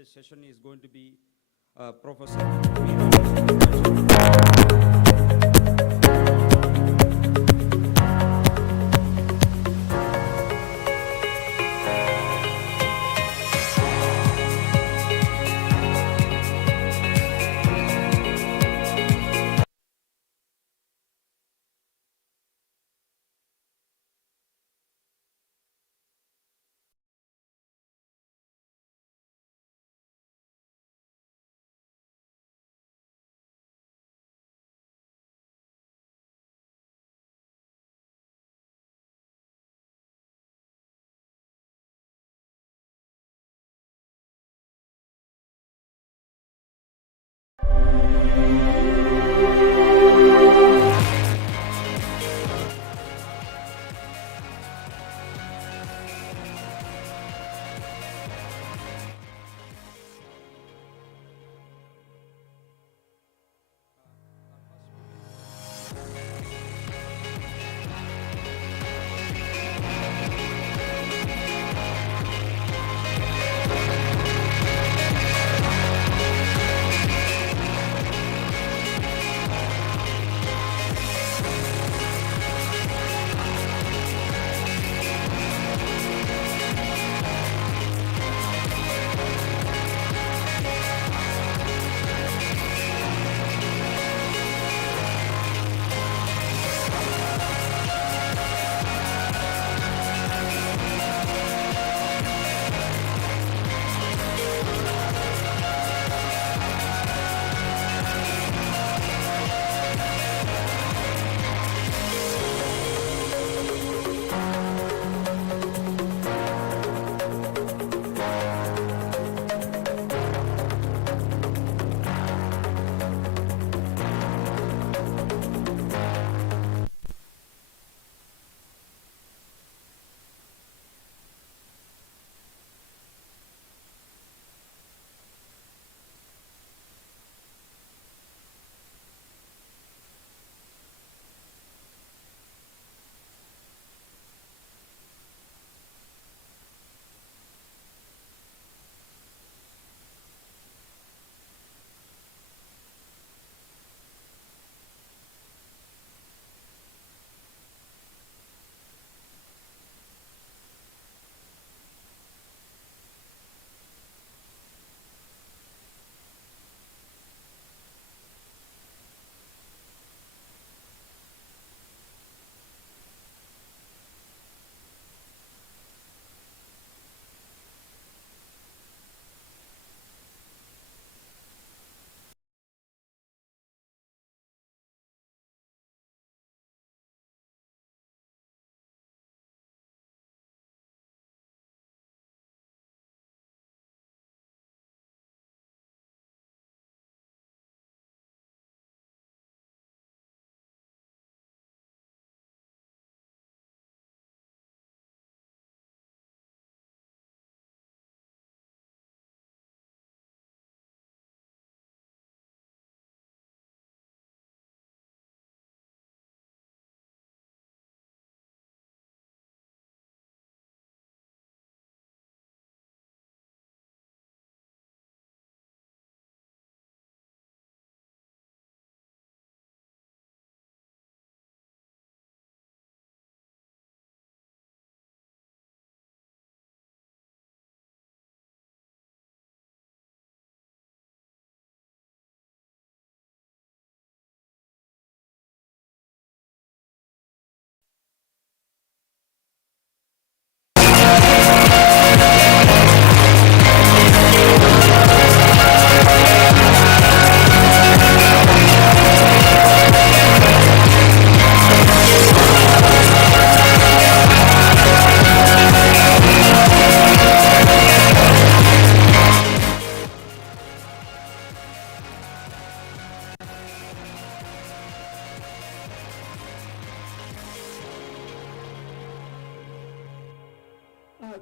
this session is going to be Professor.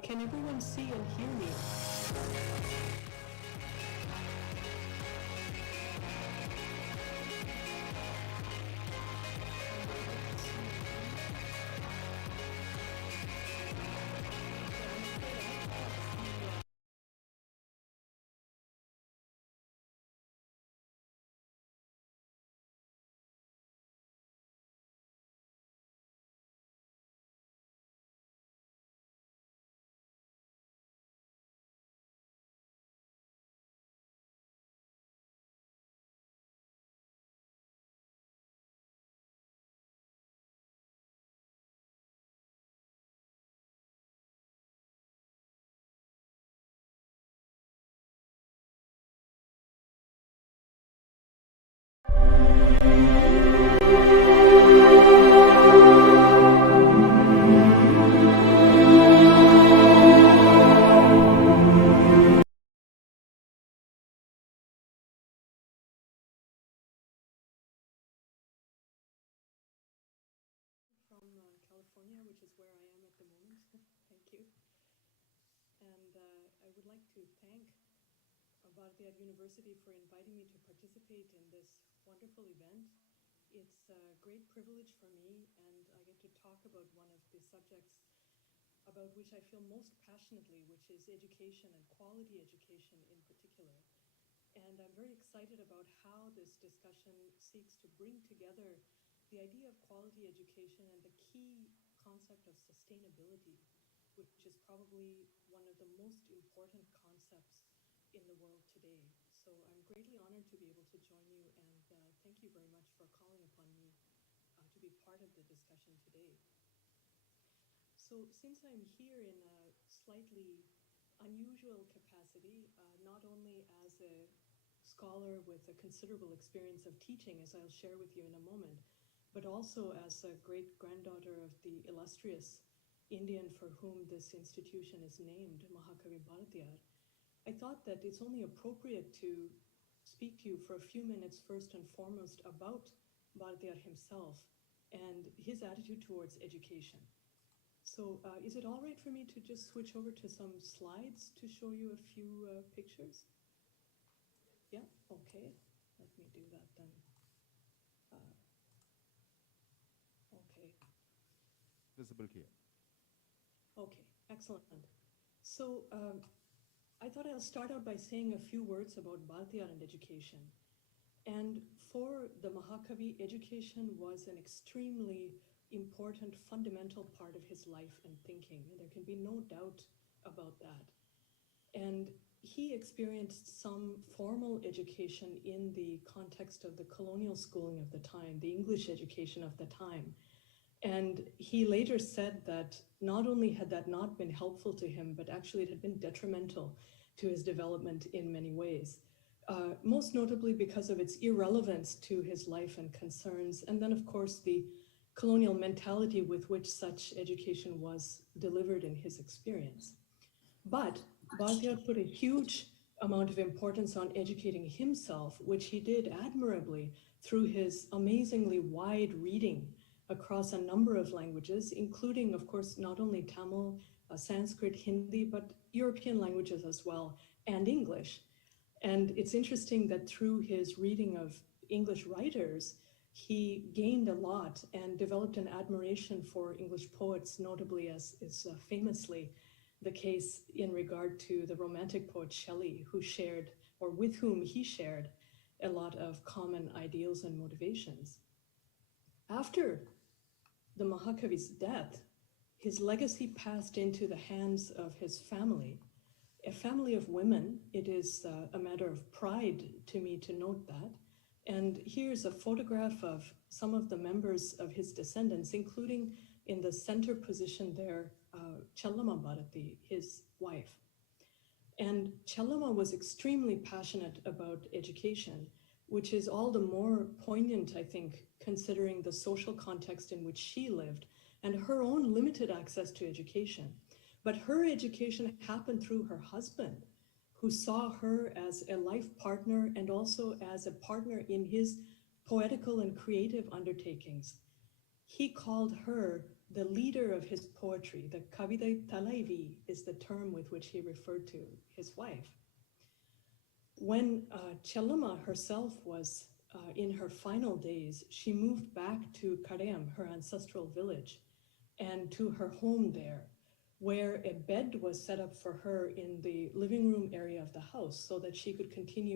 Can everyone see and hear me? which is where I am at the moment. Thank you. And I would like to thank Bharatiya University for inviting me to participate in this wonderful event. It's a great privilege for me, and I get to talk about one of the subjects about which I feel most passionately, which is education and quality education in particular. And I'm very excited about how this discussion seeks to bring together the idea of quality education and the key concept of sustainability, which is probably one of the most important concepts in the world today. So I'm greatly honored to be able to join you, and thank you very much for calling upon me to be part of the discussion today. So since I'm here in a slightly unusual capacity, not only as a scholar with a considerable experience of teaching, as I'll share with you in a moment, but also as a great-granddaughter of the illustrious Indian for whom this institution is named, Mahakavi Bharatiyar, I thought that it's only appropriate to speak to you for a few minutes first and foremost about Bharatiyar himself and his attitude towards education. So is it all right for me to just switch over to some slides to show you a few pictures? Yeah, okay. Let me do that then. Okay. Visible here. Okay, excellent. So I thought I'll start out by saying a few words about Bharatiyar and education. And for the Mahakavi, education was an extremely important, fundamental part of his life and thinking. There can be no doubt about that. And he experienced some formal education in the context of the colonial schooling of the time, the English education of the time. And he later said that not only had that not been helpful to him, but actually it had been detrimental to his development in many ways. Most notably because of its irrelevance to his life and concerns, and then of course the colonial mentality with which such education was delivered in his experience. But Bharatiyar put a huge amount of importance on educating himself, which he did admirably through his amazingly wide reading across a number of languages, including, of course, not only Tamil, Sanskrit, Hindi, but European languages as well, and English. And it's interesting that through his reading of English writers, he gained a lot and developed an admiration for English poets, notably as is famously the case in regard to the Romantic poet Shelley, who shared, or with whom he shared, a lot of common ideals and motivations. After the Mahakavi's death, his legacy passed into the hands of his family, a family of women. It is a matter of pride to me to note that. And here's a photograph of some of the members of his descendants, including in the center position there, Chellama Bharati, his wife. And Chellama was extremely passionate about education, which is all the more poignant, I think, considering the social context in which she lived and her own limited access to education. But her education happened through her husband, who saw her as a life partner and also as a partner in his poetical and creative undertakings. He called her the leader of his poetry. The Kavidai Talaivi is the term with which he referred to his wife. When Chellama herself was in her final days, she moved back to Karem, her ancestral village, and to her home there, where a bed was set up for her in the living room area of the house so that she could continue